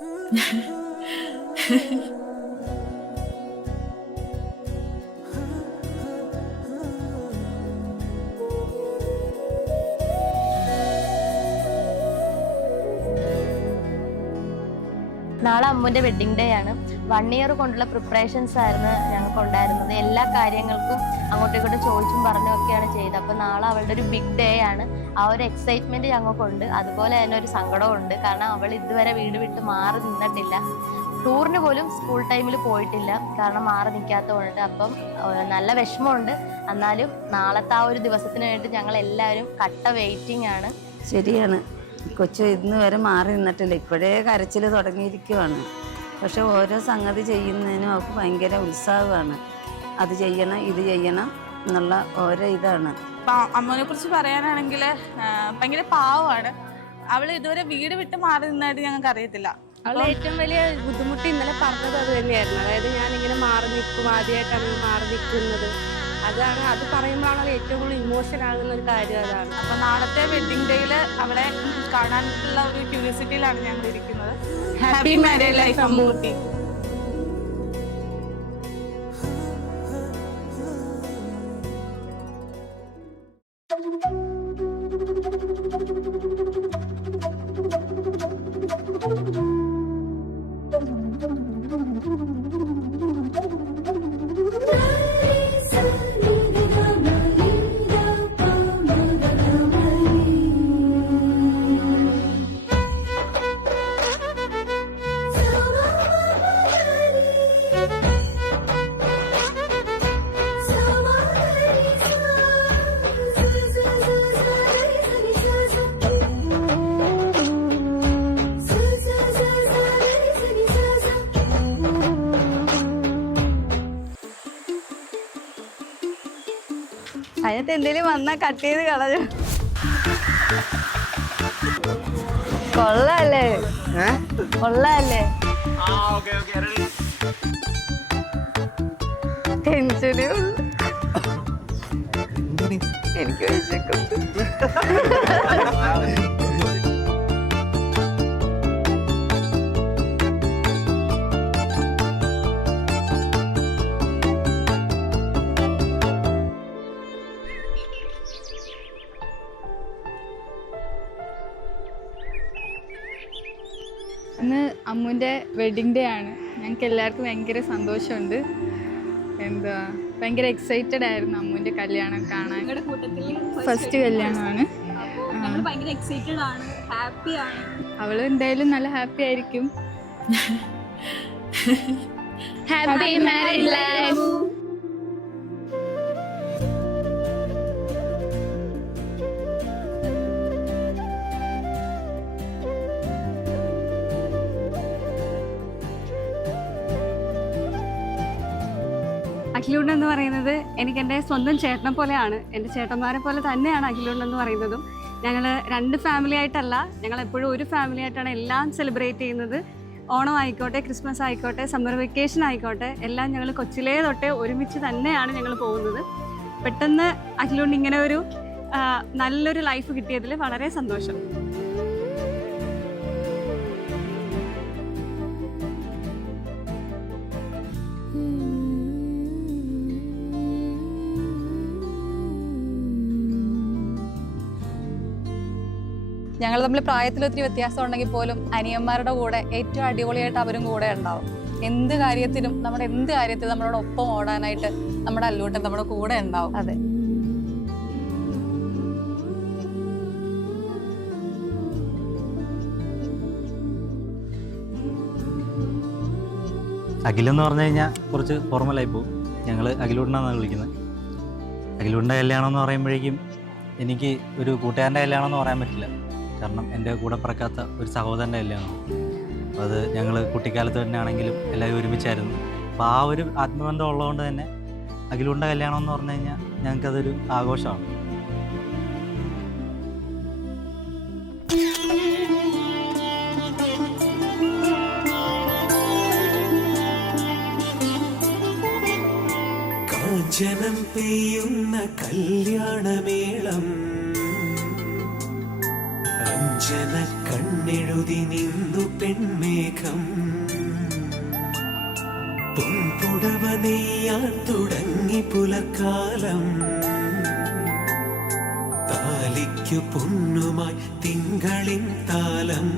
നാളെ അമ്മുവിൻ്റെ wedding day ആണ്. 1 year കൊണ്ടുള്ള പ്രിപ്പറേഷൻസ് ആയിരുന്നു ഞങ്ങൾക്കുണ്ടായിരുന്നത്. എല്ലാ കാര്യങ്ങൾക്കും അങ്ങോട്ടും ഇങ്ങോട്ടും ചോദിച്ചും പറഞ്ഞും ഒക്കെയാണ് ചെയ്തത്. അപ്പോൾ നാളെ അവളുടെ ഒരു ബിഗ് ഡേ ആണ്. ആ ഒരു എക്സൈറ്റ്മെൻറ്റ് ഞങ്ങൾക്കുണ്ട്. അതുപോലെ തന്നെ ഒരു സങ്കടമുണ്ട്. കാരണം അവൾ ഇതുവരെ വീട് വിട്ട് മാറി നിന്നിട്ടില്ല. ടൂറിന് പോലും സ്കൂൾ ടൈമിൽ പോയിട്ടില്ല, കാരണം മാറി നിൽക്കാത്തതുകൊണ്ട്. അപ്പം നല്ല വിഷമമുണ്ട്. എന്നാലും നാളത്തെ ആ ഒരു ദിവസത്തിന് വേണ്ടി ഞങ്ങൾ എല്ലാവരും കട്ട വെയിറ്റിംഗ് ആണ്. ശരിയാണ്, കൊച്ചു ഇന്ന് വരെ മാറി നിന്നിട്ടില്ല. ഇപ്പോഴേ കരച്ചിൽ തുടങ്ങിയിരിക്കുവാണ്. പക്ഷെ ഓരോ സംഗതി ചെയ്യുന്നതിനും അവൾക്ക് ഭയങ്കര ഉത്സാഹമാണ്. അത് ചെയ്യണം, ഇത് ചെയ്യണം എന്നുള്ള ഓരോ ഇതാണ്. അമ്മനെ കുറിച്ച് പറയാനാണെങ്കിൽ ഭയങ്കര പാവമാണ്. അവള് ഇതുവരെ വീട് വിട്ട് മാറി നിന്നായിട്ട് ഞങ്ങൾക്ക് അറിയത്തില്ല. അവളെ ഏറ്റവും വലിയ ബുദ്ധിമുട്ട് ഇന്നലെ പറഞ്ഞത് അത് തന്നെയായിരുന്നു. അതായത് ഞാനിങ്ങനെ മാറി നിൽക്കും, ആദ്യമായിട്ടാണ് മാറി നിൽക്കുന്നത്. അത് പറയുമ്പോഴാണ് ഏറ്റവും കൂടുതൽ ഇമോഷൻ ആകുന്ന ഒരു കാര്യം അതാണ്. അപ്പൊ നാളത്തെ വെഡിങ് ഡേയിൽ അവളെ കാണാനുള്ള ഒരു ക്യൂരിയോസിറ്റിയിലാണ് ഞങ്ങൾ ഇരിക്കുന്നത്. Happy married life Ammutty. അതിനകത്ത് എന്തെങ്കിലും വന്നാൽ കട്ട് ചെയ്ത് കളഞ്ഞു. കൊള്ളാല്ലേ കൊള്ളാല്ലേ? ടെൻഷനേ ഉള്ളു. എനിക്ക് വിശക്കുന്നു. ഇന്ന് അമ്മുവിൻ്റെ വെഡ്ഡിങ് ഡേ ആണ്. ഞങ്ങൾക്ക് എല്ലാവർക്കും ഭയങ്കര സന്തോഷമുണ്ട്. ഭയങ്കര എക്സൈറ്റഡ് ആയിരുന്നു അമ്മുവിൻ്റെ കല്യാണം കാണാൻ. ഫസ്റ്റ് കല്യാണമാണ്. ഭയങ്കര എക്സൈറ്റഡ് ആണ്, ഹാപ്പി ആണ്. അവൾ എന്തായാലും നല്ല ഹാപ്പി ആയിരിക്കും. Happy married life. അഖിലൂൺ എന്ന് പറയുന്നത് എനിക്ക് എൻ്റെ സ്വന്തം ചേട്ടനെ പോലെയാണ്. എൻ്റെ ചേട്ടന്മാരെ പോലെ തന്നെയാണ് അഖിലൂൺ എന്ന് പറയുന്നതും. ഞങ്ങൾ 2 ഫാമിലി ആയിട്ടല്ല, ഞങ്ങൾ എപ്പോഴും ഒരു ഫാമിലി ആയിട്ടാണ് എല്ലാം സെലിബ്രേറ്റ് ചെയ്യുന്നത്. ഓണം ആയിക്കോട്ടെ, ക്രിസ്മസ് ആയിക്കോട്ടെ, സമ്മർ വെക്കേഷൻ ആയിക്കോട്ടെ, എല്ലാം ഞങ്ങൾ കൊച്ചിലേ തൊട്ടേ ഒരുമിച്ച് തന്നെയാണ് ഞങ്ങൾ പോകുന്നത്. പെട്ടെന്ന് അഖിലൂൺ ഇങ്ങനെ ഒരു നല്ലൊരു ലൈഫ് കിട്ടിയതിൽ വളരെ സന്തോഷം. ഞങ്ങൾ തമ്മിൽ പ്രായത്തിൽ ഒത്തിരി വ്യത്യാസം ഉണ്ടെങ്കിൽ പോലും അനിയന്മാരുടെ കൂടെ ഏറ്റവും അടിപൊളിയായിട്ട് അവരും കൂടെ ഉണ്ടാവും. എന്ത് കാര്യത്തിലും നമ്മളോട് ഒപ്പം ഓടാനായിട്ട് നമ്മുടെ അല്ലൂട്ടൻ നമ്മുടെ കൂടെ ഉണ്ടാവും. അതെ. അഖിലെന്ന് പറഞ്ഞു കഴിഞ്ഞാൽ കുറച്ച് ഫോർമലായി പോകും. ഞങ്ങൾ അഖിലൂട്ടനാണ് വിളിക്കുന്നത്. അഖിലൂട്ടിൻ്റെ കല്യാണം എന്ന് പറയുമ്പോഴേക്കും എനിക്ക് ഒരു കൂട്ടുകാരൻ്റെ കല്യാണം എന്ന് പറയാൻ പറ്റില്ല. കാരണം എൻ്റെ കൂടെ പിറക്കാത്ത ഒരു സഹോദരൻ്റെ കല്യാണം. അപ്പോൾ അത് ഞങ്ങൾ കുട്ടിക്കാലത്ത് തന്നെ ആണെങ്കിലും എല്ലാവരും ഒരുമിച്ചായിരുന്നു. അപ്പോൾ ആ ഒരു ആത്മബന്ധം ഉള്ളതുകൊണ്ട് തന്നെ അഖിലൂട്ടിൻ്റെ കല്യാണം എന്ന് പറഞ്ഞു കഴിഞ്ഞാൽ ഞങ്ങൾക്കതൊരു ആഘോഷമാണ്. കാഞ്ചനം പെയ്യുന്ന കല്യാണമേളം അഞ്ജന കണ്ണെഴുതി നിന്നു പെൺമേഘം പൊൻപുടവ നെയ്യാൻ തുടങ്ങി പുലർക്കാലം താലിക്കു പൊന്നുമായി തിങ്കളിൻ താലം